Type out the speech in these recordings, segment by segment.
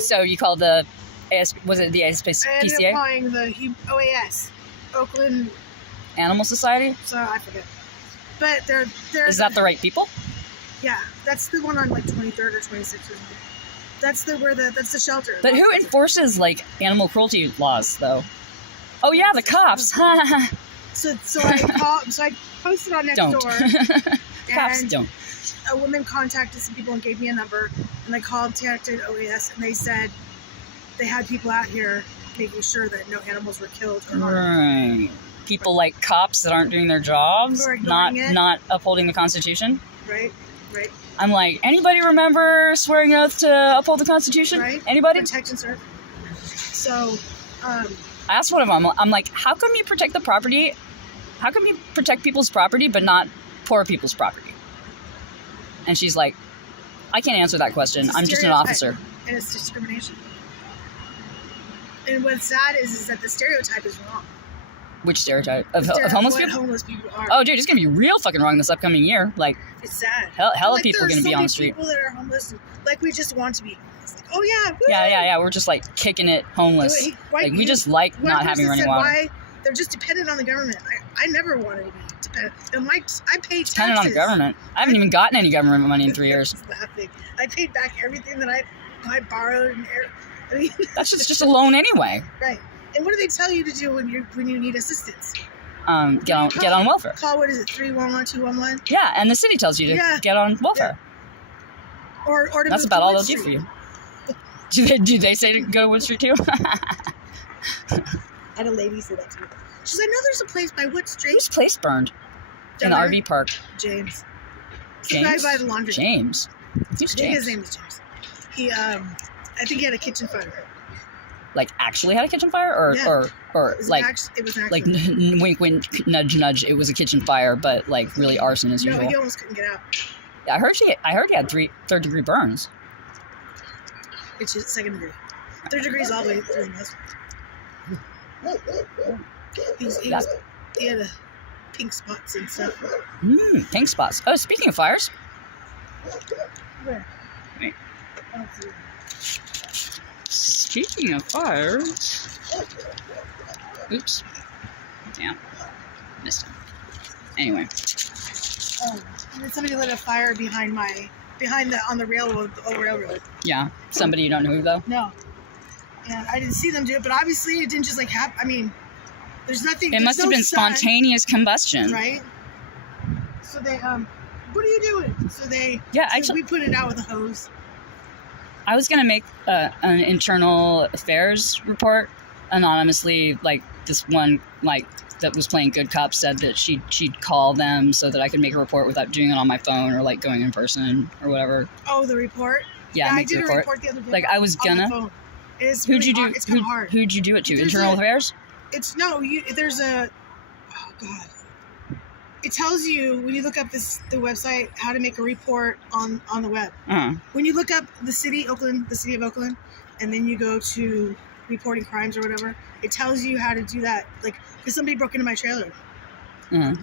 So you called the was it the ASPCA? I ended up calling the OAS, Oakland Animal Society? So I forget. But they're Is that the right people? Yeah, that's the one on like 23rd or 26th or something. That's the shelter. But who enforces like animal cruelty laws though? Oh yeah, the cops. So I posted on Nextdoor. Cops don't. A woman contacted some people and gave me a number, and I contacted OAS, and they said they had people out here making sure that no animals were killed or harmed. Right. People like cops that aren't doing their jobs, not upholding the Constitution. Right. I'm like, anybody remember swearing an oath to uphold the Constitution? Right. Anybody? Protect and serve. So, I asked one of them. I'm like, how come you protect the property? How come you protect people's property but not poor people's property? And she's like, I can't answer that question. I'm just an officer. And it's discrimination. And what's sad is that the stereotype is wrong. Which stereotype? Of homeless people? Homeless people are. Oh, dude, it's going to be real fucking wrong this upcoming year. Like, it's sad. Hell of people are going to be on the street. There are so many people that are homeless. Like, we just want to be homeless. Like, oh, yeah. Woo! Yeah. We're just, like, kicking it homeless. We just like not having running water. Why they're just dependent on the government. I never wanted to be dependent. And I paid taxes. Dependent on the government. I haven't even gotten any government money in 3 years. I paid back everything that I borrowed. I mean, that's just a loan anyway. Right. And what do they tell you to do when you need assistance? Get on welfare. Call, what is it, 311, 211? Yeah, and the city tells you to get on welfare. Yeah. Or to that's move about to all they'll Wood do for Street. you. Do they say to go to Wood Street too? I had a lady say that to me. She's like, no, there's a place by Wood Street. Whose place burned? In the RV park. James. James? The guy by the laundry. James. Who's James? His name is James. He, I think he had a kitchen fire. Like actually had a kitchen fire, or it was like an like wink wink nudge nudge. It was a kitchen fire, but like really arson as usual. No, he almost couldn't get out. Yeah, I heard he had third degree burns. It's just second degree. 3rd degree is all the way through the muscle. He had pink spots and stuff. Pink spots. Oh, speaking of fires. Where? Wait. Speaking of fires. Oops. Damn. Missed him. Anyway. And then somebody lit a fire on the railroad. Yeah. Somebody you don't know who though? No. And I didn't see them do it, but obviously it didn't just like happen. I mean, there's nothing. It must have been spontaneous combustion. Right? So they, what are you doing? So they, we put it out with a hose. I was going to make an internal affairs report anonymously. Like this one, like that was playing good cop said that she'd call them so that I could make a report without doing it on my phone or like going in person or whatever. Oh, the report? Yeah, I did a report the other day. Like I was gonna. Who'd you do? It's kind of hard. Who'd you do it to? Internal affairs? There's a. Oh God. It tells you when you look up the website how to make a report on the web. When you look up the city of Oakland, and then you go to reporting crimes or whatever, it tells you how to do that. Like, because somebody broke into my trailer,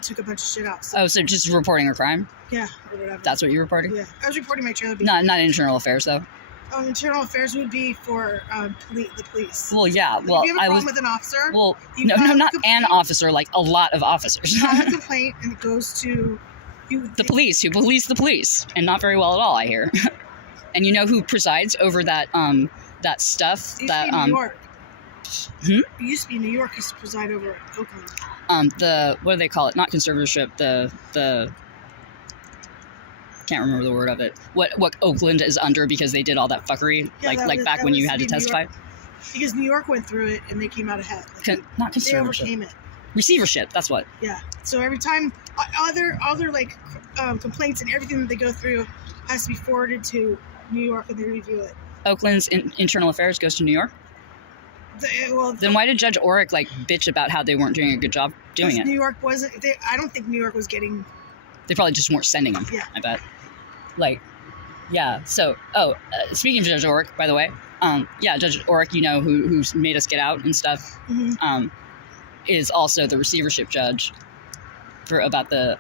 took a bunch of shit out. So just reporting a crime? Yeah, or whatever. That's what you're reporting? Yeah, I was reporting my trailer. Not internal affairs though. Internal affairs would be for the police. Well, yeah. Well, if you have a problem with an officer. Well, no, not an officer. Like a lot of officers. You have a complaint, and it goes to the police, who police the police, and not very well at all, I hear. And you know who presides over that that stuff that New York. It used to be New York. Used to preside over Oakland. What do they call it? Not conservatorship. The can't remember the word of it. What Oakland is under because they did all that fuckery, back when you had to testify. Because New York went through it and they came out ahead. Not conservatorship. They overcame it. Receivership. That's what. Yeah. So every time other complaints and everything that they go through has to be forwarded to New York and they review it. Oakland's internal affairs goes to New York. Then why did Judge Orrick bitch about how they weren't doing a good job doing it? New York wasn't. I don't think New York was getting. They probably just weren't sending them. Yeah. I bet. Yeah. So, speaking of Judge Orrick, by the way, Judge Orrick, who's made us get out and stuff, is also the receivership judge. about the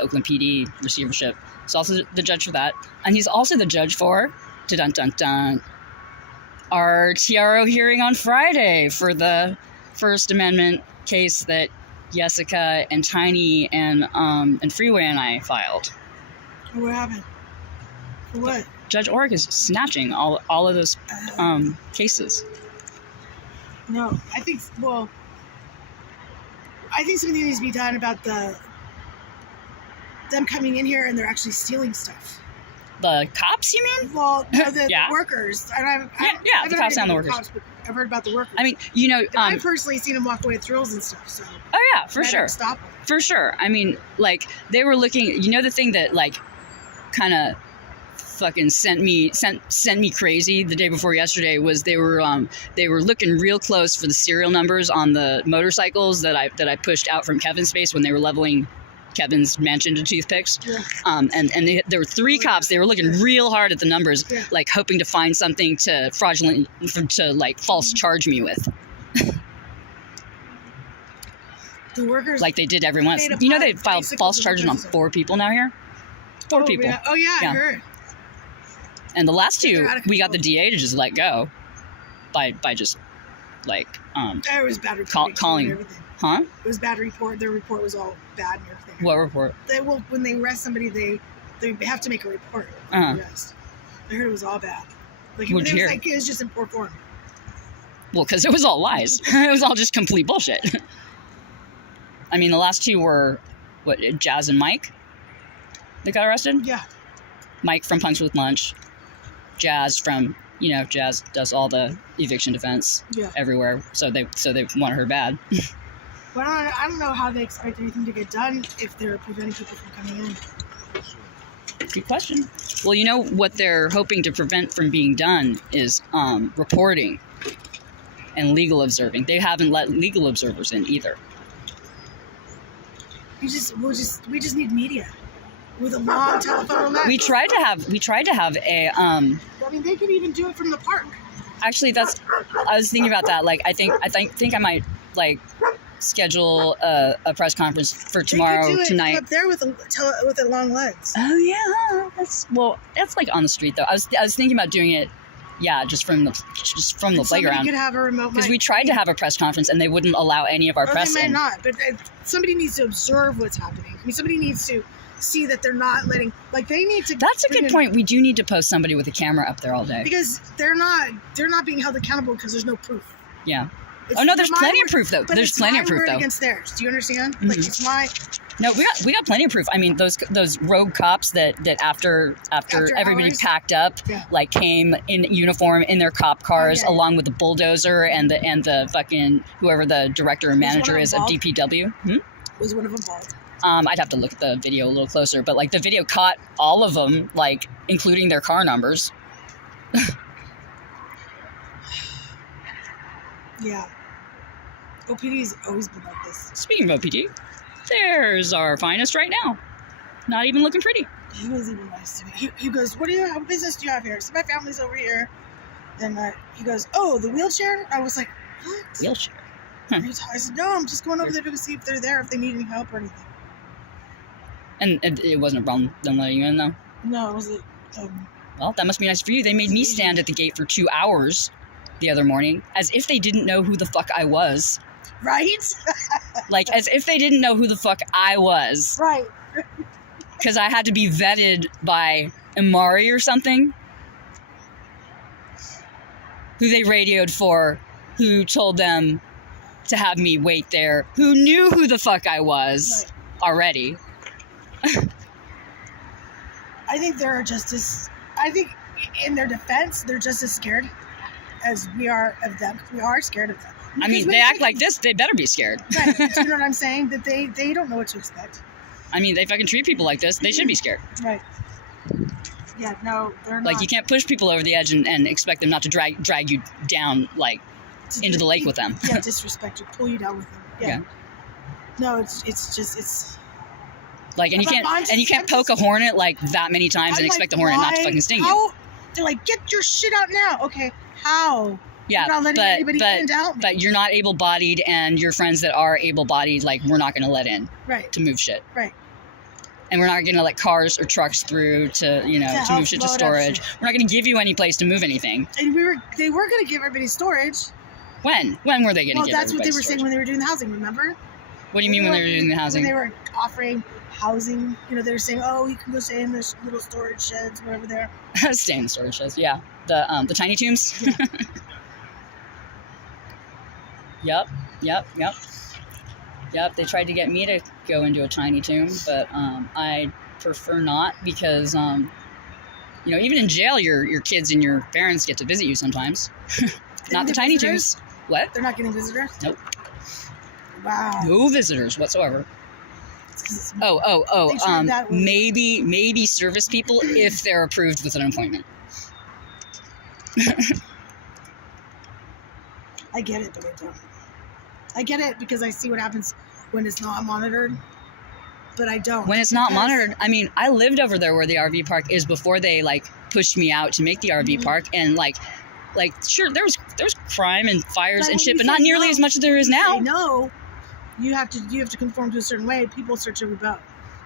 Oakland PD receivership. He's also the judge for that, and he's also the judge for dun dun dun our TRO hearing on Friday for the First Amendment case that Jessica and Tiny and Freeway and I filed. What happened? For what? Judge Orrick is snatching all of those cases. No, I think something needs to be done about them coming in here and they're actually stealing stuff. The cops, you mean? Well, no, the Yeah. workers. And the cops and the workers. Cops, but I've heard about the workers. I mean, I've personally seen them walk away with thrills and stuff. So. Oh yeah, for sure. Stop them. For sure. I mean, like, they were looking. The thing that like kind of fucking sent me crazy the day before yesterday was they were looking real close for the serial numbers on the motorcycles that I pushed out from Kevin's space when they were leveling Kevin's mansion to toothpicks. Yeah. There were 3 cops. They were looking real hard at the numbers, like hoping to find something to false charge me with. The workers, like they did everyone else. They filed false charges on 4 people now here. 4 people. Yeah. Oh yeah, I heard. And the last 2, we got the DA to just let go by just like It was bad calling. And everything. Huh? It was bad report. Their report was all bad and everything. What report? When they arrest somebody, they have to make a report. Arrest. I heard it was all bad. Like it was just in poor form. Well, because it was all lies. It was all just complete bullshit. I mean, the last 2 were Jazz and Mike. They got arrested. Yeah. Mike from Punks with Lunch. Jazz from Jazz does all the eviction defense everywhere. So they want her bad. But I don't know how they expect anything to get done if they're preventing people from coming in. Good question. Well, what they're hoping to prevent from being done is reporting and legal observing. They haven't let legal observers in either. We just need media with a long telephone line. We tried to have a I mean, they could even do it from the park. Actually, I was thinking about that. Like, I think I might like schedule a press conference for tomorrow tonight. Up there with a long lens. Oh yeah, that's like on the street though. I was thinking about doing it. Yeah, just from the playground. Somebody could have a remote because we tried to have a press conference and they wouldn't allow any of our press in. They might in. not, but somebody needs to observe what's happening. I mean, somebody needs to see that they're not letting. Like they need to. That's a good point. We do need to post somebody with a camera up there all day because they're not being held accountable because there's no proof. Yeah. There's plenty of proof though. There's plenty of proof though. Against theirs. Do you understand? Mm-hmm. Like it's my. No, we got plenty of proof. I mean, those rogue cops that after everybody hours? Packed up, like came in uniform in their cop cars along with the bulldozer and the fucking whoever the director or manager is of DPW. Was one of them bald? I'd have to look at the video a little closer, but like the video caught all of them, like including their car numbers. Yeah. OPD's always been like this. Speaking of OPD, there's our finest right now. Not even looking pretty. He was even nice to me. He goes, what business do you have here? So my family's over here. And he goes, oh, the wheelchair? I was like, what? Wheelchair? Huh. I said, no, I'm just going over there to see if they're there, if they need any help or anything. And it wasn't a problem them letting you in, though? No, it wasn't. Well, that must be nice for you. They made me stand at the gate for 2 hours the other morning, as if they didn't know who the fuck I was. Right? Like, as if they didn't know who the fuck I was. Right. Because I had to be vetted by Amari or something, who they radioed for, who told them to have me wait there, who knew who the fuck I was already. I think they're just as... I think in their defense, they're just as scared as we are of them. We are scared of them. I mean, they act like this, they better be scared. Right. Do you know what I'm saying? That they don't know what to expect. I mean, they fucking treat people like this, they should be scared. Right. Yeah, no, they're not. Like, you can't push people over the edge and expect them not to drag you down, like, into the lake with them. Yeah, disrespect you, pull you down with them. Yeah. No, it's just like, and you can't poke a hornet like that many times and expect the hornet not to fucking sting you. They're like, get your shit out now. Okay, how? Yeah, We're not letting anybody in and out. but you're not able-bodied, and your friends that are able-bodied, like, we're not going to let in to move shit. Right. And we're not going to let cars or trucks through to move shit to storage. We're not going to give you any place to move anything. And they were going to give everybody storage. When were they going to give everybody storage? Well, that's what they were saying when they were doing the housing, remember? What do you mean when they were doing the housing? When they were offering housing, they were saying, oh, you can go stay in the little storage sheds, whatever there. Stay in the storage sheds, yeah. The tiny tombs? Yeah. Yep, they tried to get me to go into a tiny tomb, but I prefer not because, even in jail, your kids and your parents get to visit you sometimes. Not the tiny tombs. What? They're not getting visitors? Nope. Wow. No visitors whatsoever. Maybe service people if they're approved with an appointment. I get it, but I don't. I get it because I see what happens when it's not monitored, but I don't. When it's not monitored, I mean, I lived over there where the RV park is before they pushed me out to make the RV park, and sure, there was crime and fires and shit, but not nearly as much as there is now. No, you have to conform to a certain way. People search every boat.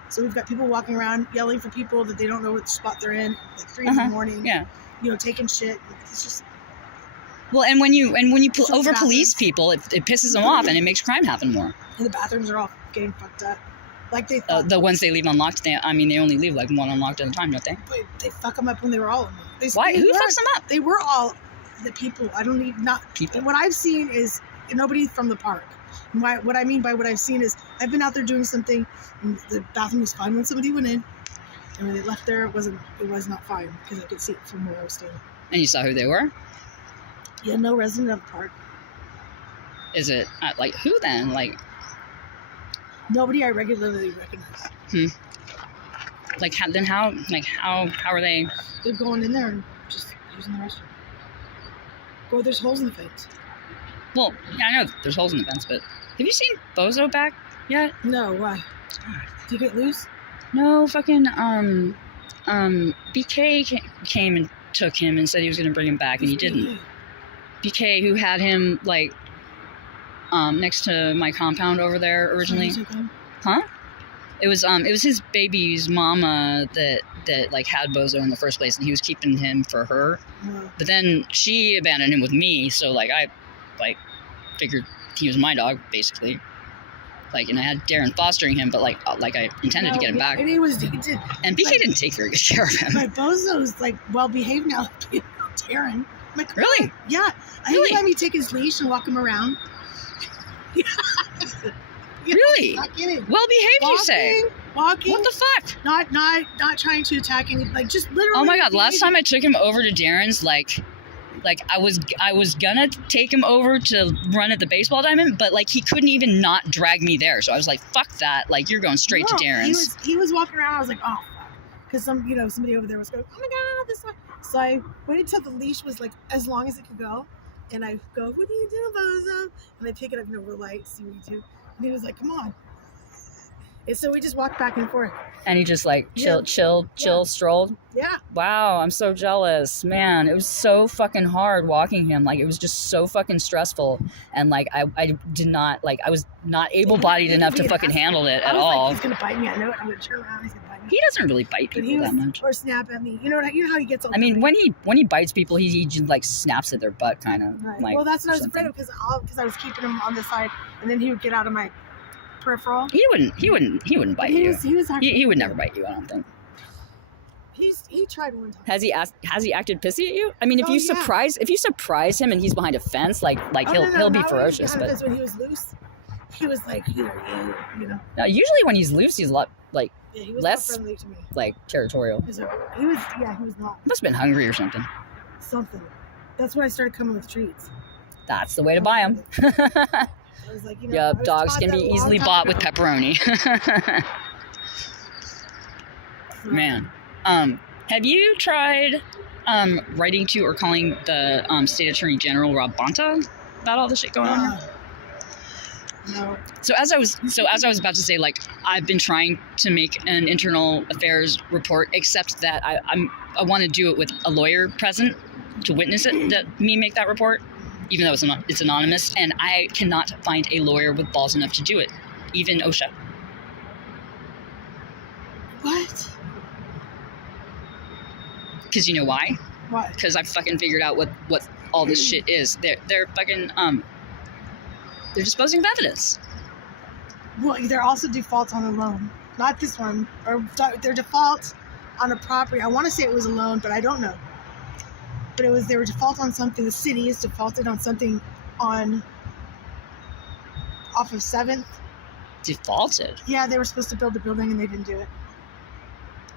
So we've got people walking around yelling for people that they don't know what spot they're in, 3 in the morning. Yeah. Taking shit. It's just. Well, and when you over police people, it pisses them off and it makes crime happen more. And the bathrooms are all getting fucked up. Like they thought. The ones they leave unlocked, they only leave one unlocked at a time, don't they? But they fuck them up when they were all in them. Why? Who fucks them up? They were all the people. I don't need not people. What I've seen is nobody from the park. And what I mean by what I've seen is I've been out there doing something, and the bathroom was fine when somebody went in, and when they left there, it was not fine because I could see it from where I was standing. And you saw who they were? Yeah, no resident of the park. Is it who then? Nobody I regularly recognize. How are they? They're going in there and just using the restroom. Well, there's holes in the fence. Well, yeah, I know there's holes in the fence, but have you seen Bozo back yet? No, why? Did you get loose? No, fucking BK came and took him and said he was going to bring him back, and he didn't. BK, who had him next to my compound over there originally. Huh? It was his baby's mama that had Bozo in the first place, and he was keeping him for her. Yeah. But then she abandoned him with me, so I figured he was my dog basically. And I had Darren fostering him, but I intended to get him back. And he did. And BK didn't take very good care of him. My Bozo's well behaved now. Darren. Really? Yeah. Really? He let me take his leash and walk him around. Really? Not kidding. Well behaved, you say? Walking. What the fuck? Not trying to attack any. Just literally. Oh my god! Last time I took him over to Darren's, I was gonna take him over to run at the baseball diamond, but he couldn't even not drag me there. So I was like, fuck that! You're going straight to Darren's. He was walking around. I was like, oh fuck, because somebody over there was going, oh my god, this one. So I waited till the leash was as long as it could go, and I go, what are you doing, Bozo? And I pick it up over the light, see what you do, and he was like, come on. And so we just walked back and forth. And he just chill, strolled? Yeah. Wow, I'm so jealous. Man, it was so fucking hard walking him. It was just so fucking stressful. And I did not, I was not able-bodied enough to fucking handle it at all. He's going to bite me. I know it. I'm going to turn around. He's going to bite me. He doesn't really bite people that much. Or snap at me. You know how he gets all when he bites people, he just snaps at their butt kind of. Right. Well, that's what I was afraid of because I was keeping him on the side and then he would get out of my peripheral. He wouldn't bite you. He would never bite you, I don't think. He tried one time. Has he acted pissy at you? I mean, if you surprise him and he's behind a fence, he'll be ferocious. But when he was loose, he was Now, usually when he's loose, he's a lot he was less friendly to me. Territorial. He was not. Must have been hungry or something. Something. That's when I started coming with treats. That's the way to buy them. I was yep, dogs can be easily bought with pepperoni. Man, have you tried writing to or calling the State Attorney General Rob Bonta about all the shit going on here? No. So as I was about to say, I've been trying to make an internal affairs report, except that I want to do it with a lawyer present to witness it. Me make that report. even though it's anonymous, and I cannot find a lawyer with balls enough to do it, even OSHA. What? Because you know why? Why? Because I fucking figured out what all this shit is. They're fucking they're disposing of evidence. Well, they're also default on a loan. Not this one. Or their default on a property. I want to say it was a loan, but I don't know. But they were default on something. The city is defaulted on something off of 7th. Defaulted? Yeah, they were supposed to build the building and they didn't do it.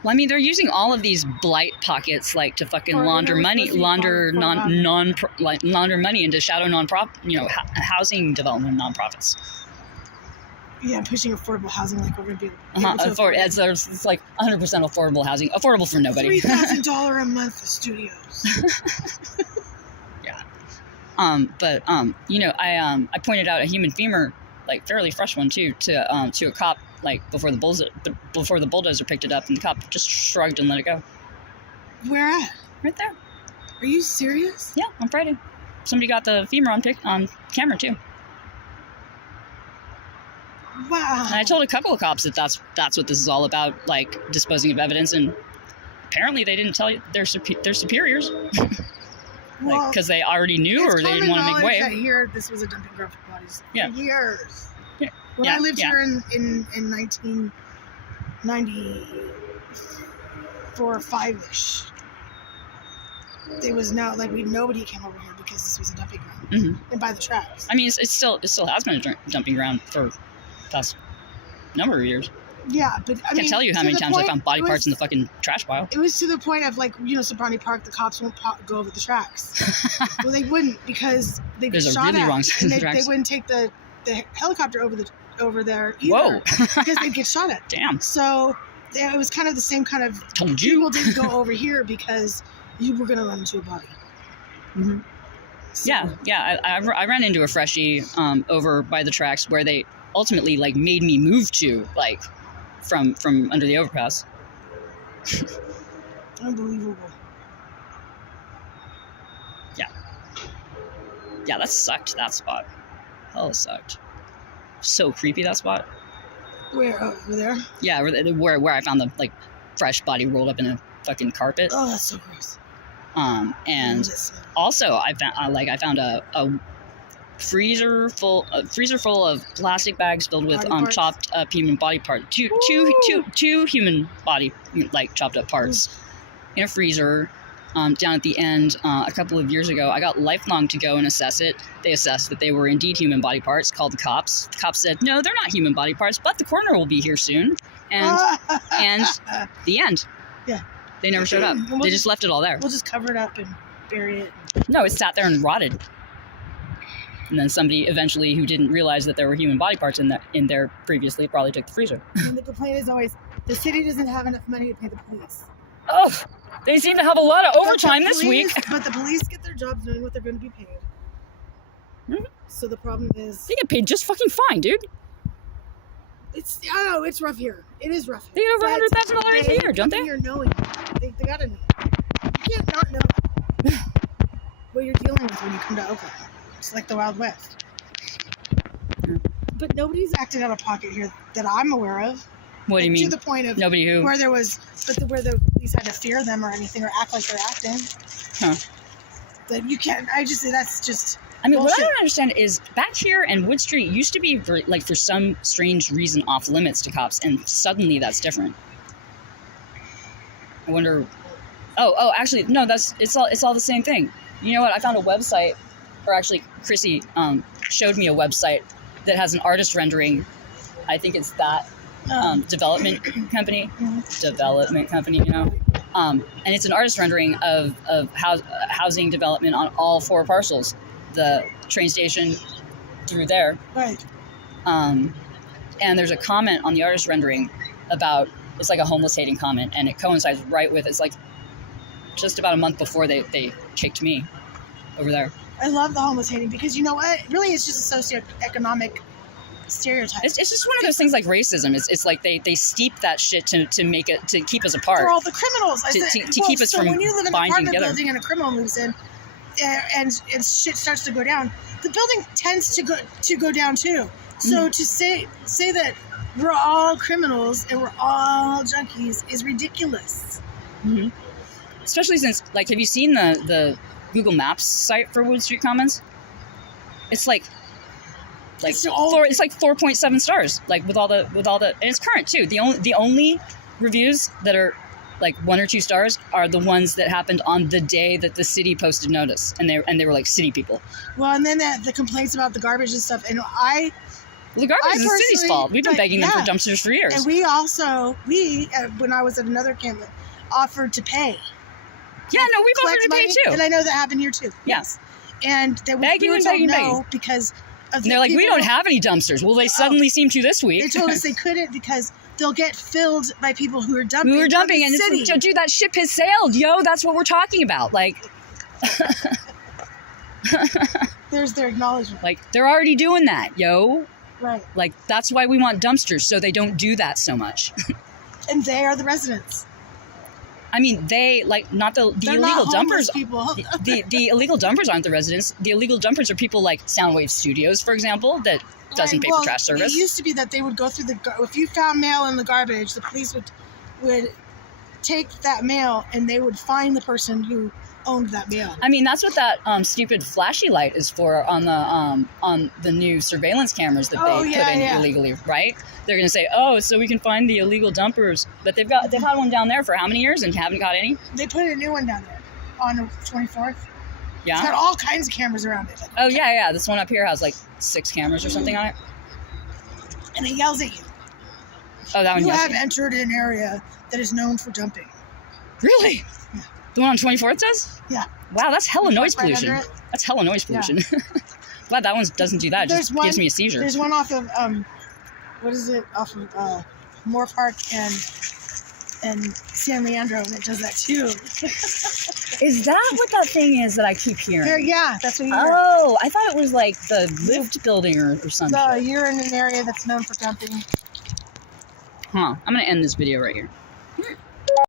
Well, I mean, they're using all of these blight pockets like to fucking launder money into shadow nonprofit, housing development nonprofits. Yeah, pushing affordable housing like we're gonna be. It's like 100% affordable housing, affordable for nobody. $3,000 a month for studios. Yeah. I pointed out a human femur, like fairly fresh one too, to a cop like before the bulldozer picked it up, and the cop just shrugged and let it go. Where at? Right there. Are you serious? Yeah, on Friday. Somebody got the femur on camera too. Wow. And I told a couple of cops that that's what this is all about, like disposing of evidence, and apparently they didn't tell you their superiors, because they already knew or they didn't want to make wave. That here, this was a dumping ground for bodies for years. Yeah. When I lived here in 1994 or 5-ish, there was nobody came over here because this was a dumping ground, and by the tracks. I mean, it still has been a dumping ground for past number of years. Yeah, but I can't tell you how many times I found body parts in the fucking trash pile. It was to the point of Sobrani Park, the cops won't go over the tracks. Well, they wouldn't, because they get shot really at. Wrong side and of the tracks. They wouldn't take the helicopter over there either. Whoa. Because they'd get shot at. Damn. So it was kind of the same kind of. Told you. People didn't go over here because you were going to run into a body. Mm-hmm. So. Yeah. I ran into a freshie over by the tracks where they ultimately made me move to from under the overpass. Unbelievable. Yeah, that sucked, that spot. Hell, it sucked. So creepy, that spot. Where? Over there? Yeah, where I found the fresh body rolled up in a fucking carpet. Oh, that's so gross. And also I found a freezer full of plastic bags filled with chopped up human body parts. Two human body chopped up parts in a freezer. Down at the end, a couple of years ago, I got Lifelong to go and assess it. They assessed that they were indeed human body parts, called the cops. The cops said, no, they're not human body parts, but the coroner will be here soon. And the end. Yeah. They never showed up. They just left it all there. We'll just cover it up and bury it. No, it sat there and rotted. And then somebody eventually who didn't realize that there were human body parts in there previously probably took the freezer. And the complaint is always, the city doesn't have enough money to pay the police. Oh, they seem to have a lot of overtime this week. But the police get their jobs knowing what they're going to be paid. Mm-hmm. So the problem is... They get paid just fucking fine, dude. I don't know, it's rough here. It is rough here. They get over $100,000 a year, don't they? You're knowing. They got to know. You can't not know what you're dealing with when you come to Oakland. It's like the Wild West. But nobody's acted out of pocket here that I'm aware of. What do you mean? To the point of nobody who? Where the police had to fear them or anything or act like they're acting. Huh. That you can't. That's just. I mean, bullshit. What I don't understand is back here and Wood Street used to be for some strange reason off limits to cops, and suddenly that's different. I wonder. Oh, actually, no. It's all the same thing. You know what? I found a website, or actually, Chrissy showed me a website that has an artist rendering. I think it's that. Development company, and it's an artist rendering of housing development on all 4 parcels, the train station through there. Right. And there's a comment on the artist rendering about, it's like a homeless hating comment, and it coincides right with, it's just about a month before they kicked me over there. I love the homeless hating because you know what? Really, it's just a socioeconomic stereotype. It's just one of those things like racism. It's like they steep that shit to make it, to keep us apart. For all the criminals. To keep us from when you live in an binding apartment together. building and a criminal moves in, and shit starts to go down, the building tends to go down too. So to say that we're all criminals and we're all junkies is ridiculous. Mm-hmm. Especially since, like, have you seen the Google Maps site for Wood Street Commons? It's like it's like 4.7 stars, like with all the, and it's current too. The only reviews that are like 1 or 2 stars are the ones that happened on the day that the city posted notice, and they were like city people. Well, and then the complaints about the garbage and stuff, and the garbage is the city's fault. We've been begging them for dumpsters for years. And we when I was at another camp, offered to pay. Yeah, no, we've offered to pay too. And I know that happened here too. Yes. And that we were told no because of they're like, we don't have any dumpsters. Well, they suddenly seem to this week. They told us they couldn't because they'll get filled by people who are dumping. And it's like, dude, that ship has sailed, yo. That's what we're talking about. Like, there's their acknowledgement. Like, they're already doing that, yo. Right. Like, that's why we want dumpsters, so they don't do that so much. And they are the residents. I mean, they, like, not the illegal dumpers. People. the illegal dumpers aren't the residents. The illegal dumpers are people like Soundwave Studios, for example, that doesn't pay for trash service. It used to be that they would go through if you found mail in the garbage, the police would take that mail and they would find the person who owned that mail. I mean, that's what that stupid flashy light is for on the new surveillance cameras that they put in illegally, right? They're gonna say, oh, so we can find the illegal dumpers, but they've had one down there for how many years and haven't got any? They put a new one down there on the 24th. Yeah, it's got all kinds of cameras around it. Oh yeah. This one up here has like 6 cameras or something on it, and it yells at you. Oh, that one. You have entered an area that is known for dumping. Really? Yeah. The one on 24th says? Yeah. Wow, that's hella noise pollution. That's hella noise pollution. Yeah. Glad that one doesn't do that. It just gives me a seizure. There's one off of what is it? Off of Moore Park and San Leandro, and it does that too. Is that what that thing is that I keep hearing? Yeah, that's what you hear. Oh, I thought it was like the lift building or something. No, you're in an area that's known for dumping. Huh. I'm going to end this video right here.